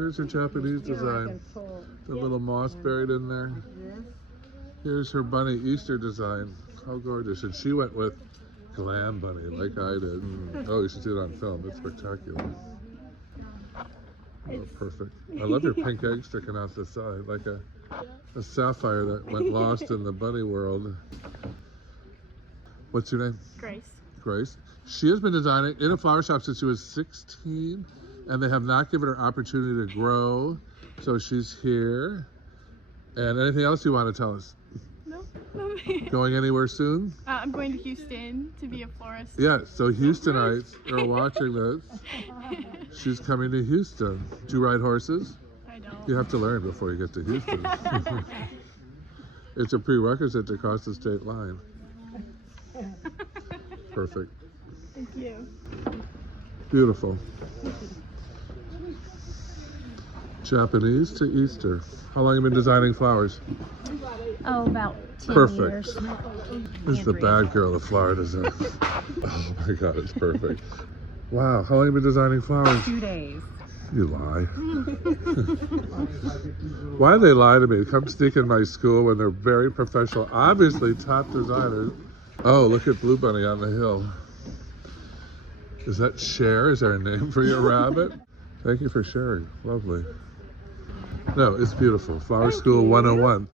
Here's her Japanese design. The little moss buried in there. Here's her bunny Easter design. How gorgeous. And she went with glam bunny like I did. Oh, you should see it on film. It's spectacular. Oh, perfect. I love your pink egg sticking out the side, like a sapphire that went lost in the bunny world. What's your name? Grace. Grace. She has been designing in a flower shop since she was 16, and they have not given her opportunity to grow. So she's here. And anything else you want to tell us? No. Going anywhere soon? I'm going to Houston to be a florist. Yeah, so Houstonites are watching this. She's coming to Houston. Do you ride horses? I don't. You have to learn before you get to Houston. It's a prerequisite to cross the state line. Perfect. Thank you. Beautiful. Japanese to Easter. How long have you been designing flowers? Oh, about 10 Perfect. years. This is the bad girl of flower design. Oh my God, it's perfect. Wow, how long have you been designing flowers? 2 days. You lie. Why do they lie to me? Come sneak in my school when they're very professional, obviously top designers. Oh, look at Blue Bunny on the hill. Is that Cher? Is there a name for your rabbit? Thank you for sharing. Lovely. No, it's beautiful. Flower School 101.